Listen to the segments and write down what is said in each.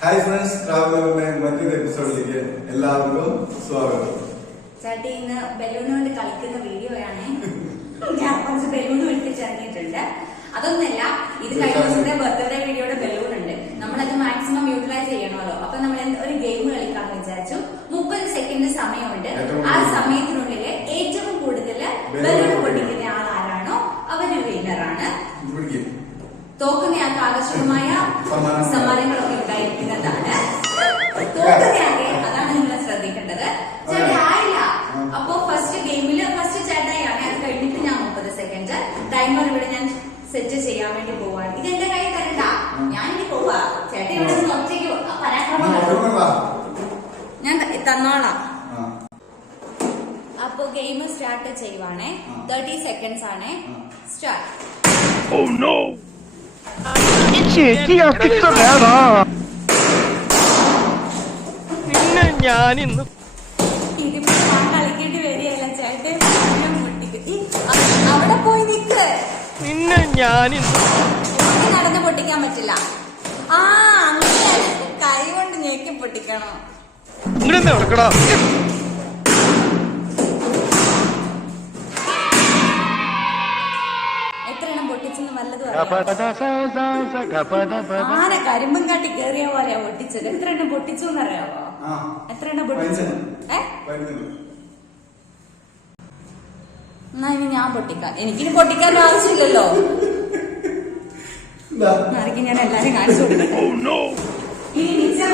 Hi friends ട്രാവലറിന്റെ മറ്റൊരു എപ്പിസോഡിലേക്ക് എല്ലാവർക്കും സ്വാഗതം. ചേട്ടി ഇന്ന് ബലൂൺ കൊണ്ട് കളിക്കുന്ന വീഡിയോയാണ് ഞാൻ കുറച്ച് ബലൂൺ വെട്ടിച്ചിറങ്ങിയിട്ടുണ്ട്. അതൊന്നല്ല ഇത് കഴിഞ്ഞ ദിവസത്തെ ബർത്ത്ഡേ വീഡിയോയുടെ ബലൂൺ ഉണ്ട്. നമ്മളത് മാക്സിമം യൂട്ടിലൈസ് ചെയ്യണമല്ലോ. അപ്പൊ നമ്മൾ ഒരു ഗെയിം കളിക്കാന്ന് വിചാരിച്ചു. മുപ്പത് സെക്കൻഡ് സമയമുണ്ട്. ആ തോക്കുന്നയാൾക്ക് അതാണ് നിങ്ങൾ ശ്രദ്ധിക്കേണ്ടത്. ചേട്ടാ ആയില്ല അപ്പോ ഫസ്റ്റ് ഗെയിമിൽ ഫസ്റ്റ് ചേട്ടായാണ് അത് കഴിഞ്ഞിട്ട് ഞാൻ മുപ്പത് സെക്കൻഡ് ടൈമർ ഇവിടെ ഞാൻ സെറ്റ് ചെയ്യാൻ വേണ്ടി പോവാണ്. ഇത് എന്റെ കൈ തരണ്ട. ഞാൻ ഇനി പോവാ. ചേട്ടൻ ഇവിടെ നിന്ന് ഒറ്റയ്ക്ക് പരാക്രമം ഞാൻ തന്നോളാം. അപ്പൊ ഗെയിം സ്റ്റാർട്ട് ചെയ്യുവാണേ. ആ. തേർട്ടി സെക്കൻഡ്സ് ആണേ. ആ. സ്റ്റാർട്ട് ഓ നോ ചേച്ചി ഞാനിന്ന് ഇതിപ്പോ ഞാൻ കളിക്കേണ്ടി വരികയല്ല ചേട്ടൻ ഞാൻ പൊട്ടിക്കും. ഈ, അ- അവിടെ പോയി നിക്ക്. നിന്നെ ഞാനിന്ന് ഇവിടെ നടന്ന് പൊട്ടിക്കാൻ പറ്റില്ല. ആ കൈ കൊണ്ട് ഞെക്കി പൊട്ടിക്കണം. ഇങ്ങനെ നടക്കടാ? ആന കരിമ്പും കാട്ടി കേറിയ പോലെയാ പൊട്ടിച്ചത്. എത്ര എണ്ണം പൊട്ടിച്ചു എന്നറിയാവോ. എത്ര. എന്നാ ഇനി ഞാൻ പൊട്ടിക്കാം. എനിക്കിനി പൊട്ടിക്കാൻ ആവശ്യമില്ലല്ലോ. ആർക്കും ഞാൻ എല്ലാരും കാണിച്ചു കൊടുക്കട്ടെ. ഈ മിച്ചം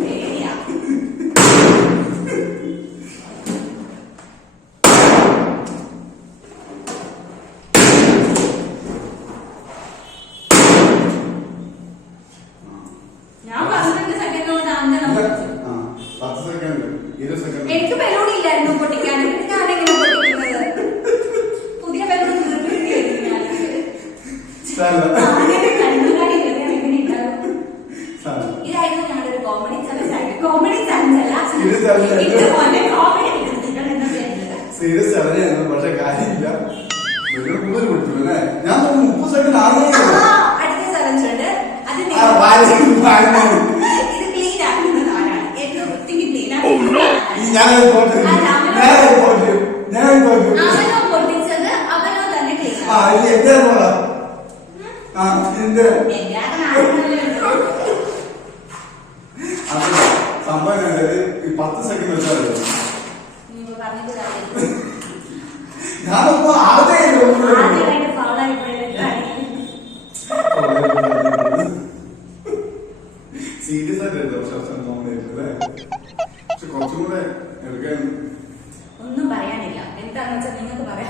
പേടിയാ ഞാൻ പന്ത്രണ്ട് സെക്കൻഡ് കൊണ്ട് ആ, പത്ത് സെക്കൻഡ് ഇരുപത് സെക്കൻഡ് എനിക്ക് ക്ലീൻ ഈ ഞാൻ കാര്യമില്ല. ഞാൻ തോറ്റു ഞാൻ അവനോ പൊട്ടിച്ചത് അവനോ തന്നെ ക്ലീൻ ആ ഇത് എന്റെ ആ. എന്റെ അത് സംഭവം എന്താ ഈ പത്ത് സെക്കൻഡ് വെച്ചാൽ പറഞ്ഞിട്ട് കാര്യമില്ല. ഫൗളായി പോയത് സീരിയസ് ആയിട്ട് പക്ഷെ തോന്നിയിട്ടില്ലേ പക്ഷെ കുറച്ചും കൂടെ എടുക്കാൻ ഒന്നും പറയാനില്ല. എന്താണെന്ന് വെച്ചാൽ നിങ്ങൾക്ക് പറയാം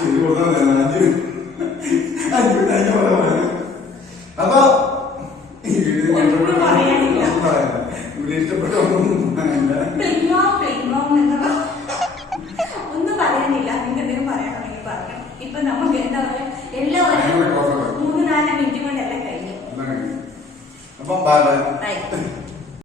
ശരി മതി. അഞ്ച് അഞ്ച് മിനിറ്റ് അഞ്ച് പറയാം അപ്പൊ. വീഡിയോ ഇഷ്ടപ്പെട്ട ഒന്നും ഒന്നും പറയാനില്ല നിങ്ങൾക്ക് എന്തെങ്കിലും പറയാനുണ്ടെങ്കിൽ പറയാം ഇപ്പൊ നമുക്ക് എന്താ പറയാ എല്ലാവരും. മൂന്ന് നാല് മിനിറ്റ് കൊണ്ട് എല്ലാം കഴിഞ്ഞു. അപ്പം ബൈ ബൈ